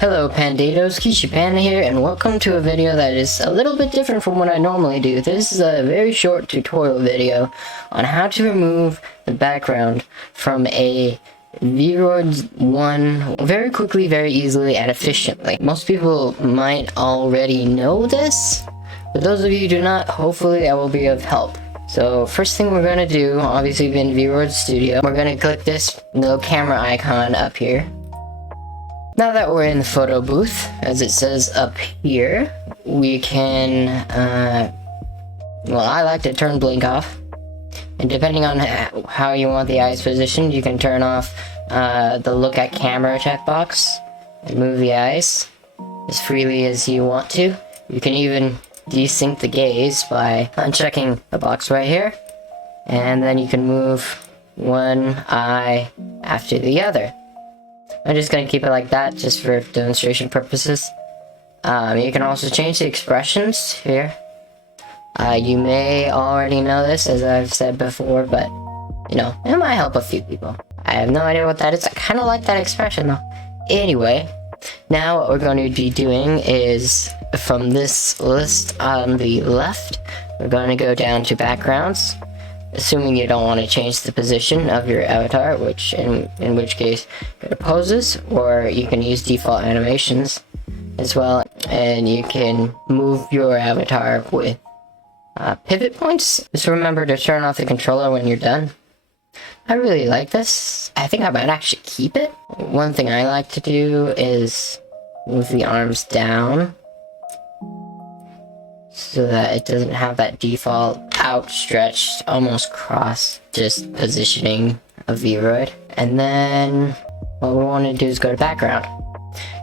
Hello Pandatos, Panda here, and welcome to a video that is a little bit different from what I normally do. This is a very short tutorial video on how to remove the background from a Vroid 1 very quickly, very easily, and efficiently. Most people might already know this, but those of you who do not, hopefully I will be of help. So first thing we're going to do, obviously in Vroid Studio, we're going to click this little camera icon up here. Now that we're in the photo booth, as it says up here, we can, well, I like to turn blink off. And depending on how you want the eyes positioned, you can turn off the look at camera checkbox and move the eyes as freely as you want to. You can even desync the gaze by unchecking the box right here. And then you can move one eye after the other. I'm just going to keep it like that, just for demonstration purposes. You can also change the expressions here. You may already know this, as I've said before, but, you know, it might help a few people. I have no idea what that is. I kind of like that expression, though. Anyway, now what we're going to be doing is, from this list on the left, we're going to go down to backgrounds. Assuming you don't want to change the position of your avatar, which in which case go to poses, or you can use default animations as well, and you can move your avatar with pivot points. Just remember to turn off the controller when you're done. I really like this. I think I might actually keep it. One thing I like to do is move the arms down so that it doesn't have that default outstretched, almost cross, just positioning of Vroid. And then what we want to do is go to background.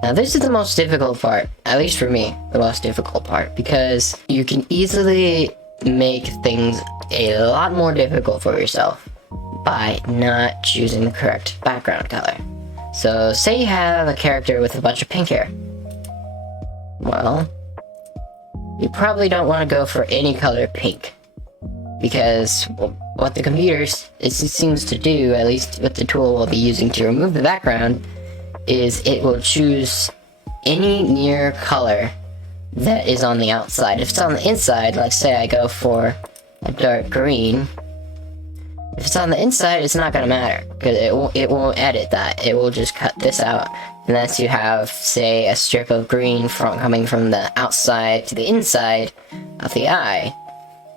Now this is the most difficult part, at least for me, the most difficult part, because you can easily make things a lot more difficult for yourself by not choosing the correct background color. So say you have a character with a bunch of pink hair. Well, you probably don't want to go for any color pink, because what the computer seems to do, at least with the tool we'll be using to remove the background, is it will choose any near color that is on the outside. If it's on the inside, like say I go for a dark green, if it's on the inside, it's not going to matter, because it won't edit that. It will just cut this out, unless you have, say, a strip of green coming from the outside to the inside of the eye.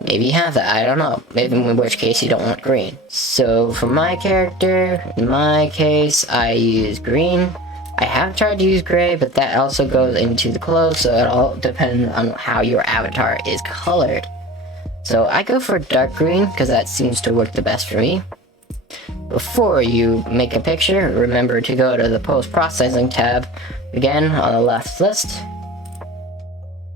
Maybe you have that, I don't know. Maybe in which case you don't want green. So for my character, in my case, I use green. I have tried to use gray, but that also goes into the clothes, so it all depends on how your avatar is colored. So I go for dark green, because that seems to work the best for me. Before you make a picture, remember to go to the post-processing tab, again on the left list,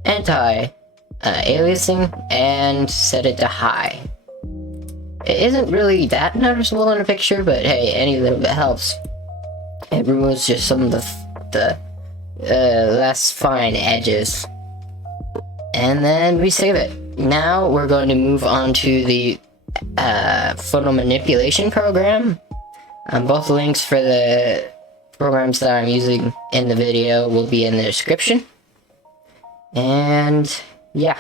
anti-aliasing, and set it to high. It isn't really that noticeable in a picture, but hey, any little bit helps. It removes just some of the less fine edges. And then we save it. Now we're going to move on to the photo manipulation program. Both links for the programs that I'm using in the video will be in the description. And yeah,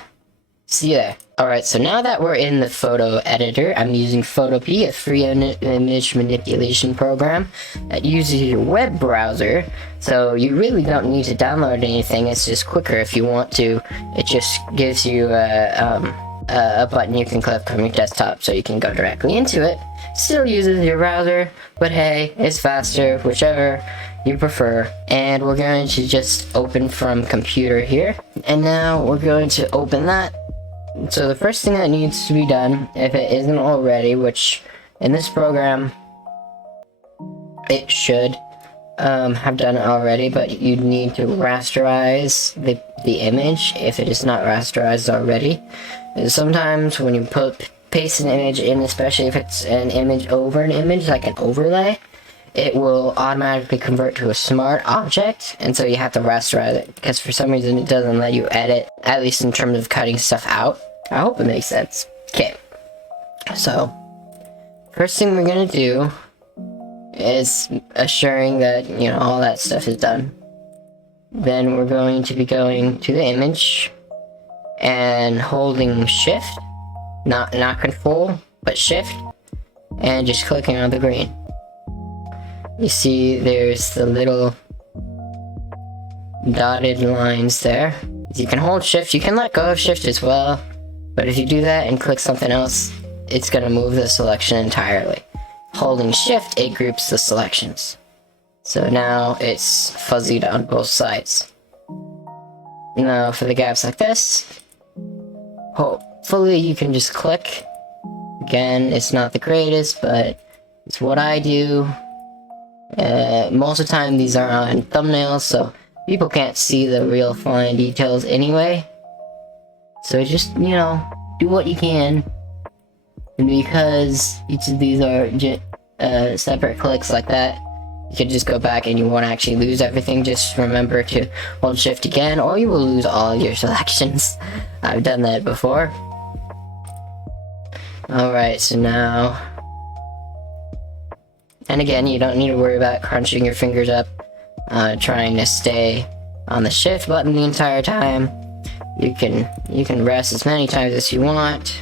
see you there. Alright, so now that we're in the photo editor, I'm using Photopea, a free image manipulation program that uses your web browser. So you really don't need to download anything, it's just quicker if you want to. It just gives you a button you can click from your desktop so you can go directly into it. Still uses your browser, but hey, it's faster, whichever you prefer. And we're going to just open from computer here. And now we're going to open that. So the first thing that needs to be done, if it isn't already, which in this program it should have done it already, but you need to rasterize the image if it is not rasterized already. And sometimes when you paste an image in, especially if it's an image over an image, like an overlay, it will automatically convert to a smart object, and so you have to rasterize it, because for some reason it doesn't let you edit, at least in terms of cutting stuff out. I hope it makes sense. Okay, so first thing we're gonna do is assuring that, you know, all that stuff is done. then we're going to be going to the image and holding shift, not control, but shift, and just clicking on the green. You see there's the little dotted lines there. You can hold shift, you can let go of shift as well, but if you do that and click something else, it's gonna move the selection entirely. Holding shift, it groups the selections. So now it's fuzzied on both sides. Now for the gaps like this, hopefully you can just click. Again, it's not the greatest, but it's what I do. Most of the time these are on thumbnails, so people can't see the real fine details anyway. So just, you know, do what you can. And because each of these are separate clicks like that, you can just go back and you won't actually lose everything. Just remember to hold shift again, or you will lose all your selections. I've done that before. Alright, so now... And again, you don't need to worry about crunching your fingers up, trying to stay on the shift button the entire time. You can rest as many times as you want.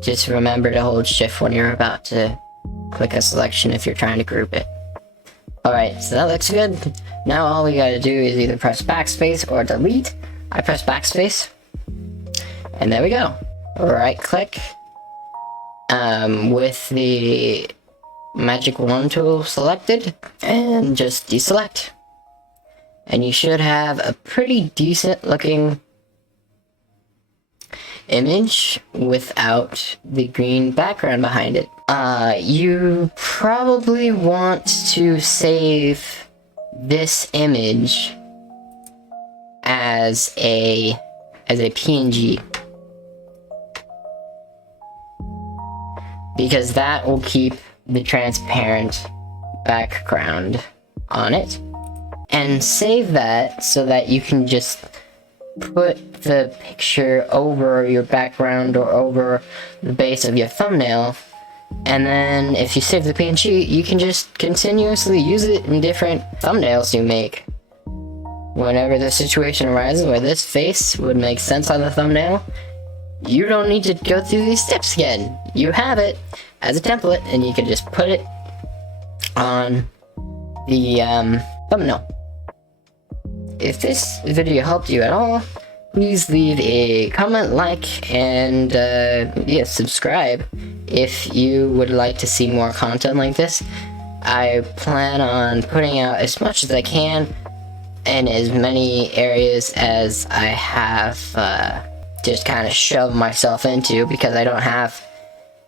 Just remember to hold shift when you're about to click a selection if you're trying to group it. Alright, so that looks good. Now all we gotta do is either press backspace or delete. I press backspace. And there we go. Right click. With the magic wand tool selected, and just deselect. And you should have a pretty decent looking image without the green background behind it. You probably want to save this image as a PNG, because that will keep the transparent background on it. And save that so that you can just put the picture over your background or over the base of your thumbnail. And then if you save the PNG, you can just continuously use it in different thumbnails you make. Whenever the situation arises where this face would make sense on the thumbnail, you don't need to go through these steps again. You have it as a template, and you can just put it on the thumbnail. If this video helped you at all, please leave a comment, like, and yeah, subscribe if you would like to see more content like this. I plan on putting out as much as I can in as many areas as I have just kind of shoved myself into, because I don't have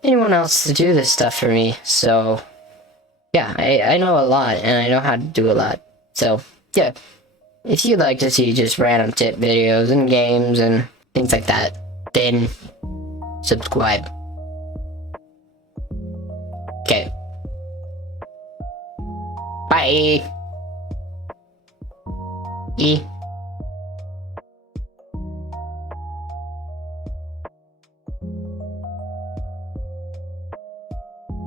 anyone else to do this stuff for me. So yeah, I know a lot, and I know how to do a lot. So yeah, if you'd like to see just random tip videos and games and things like that, then subscribe. Okay. Bye.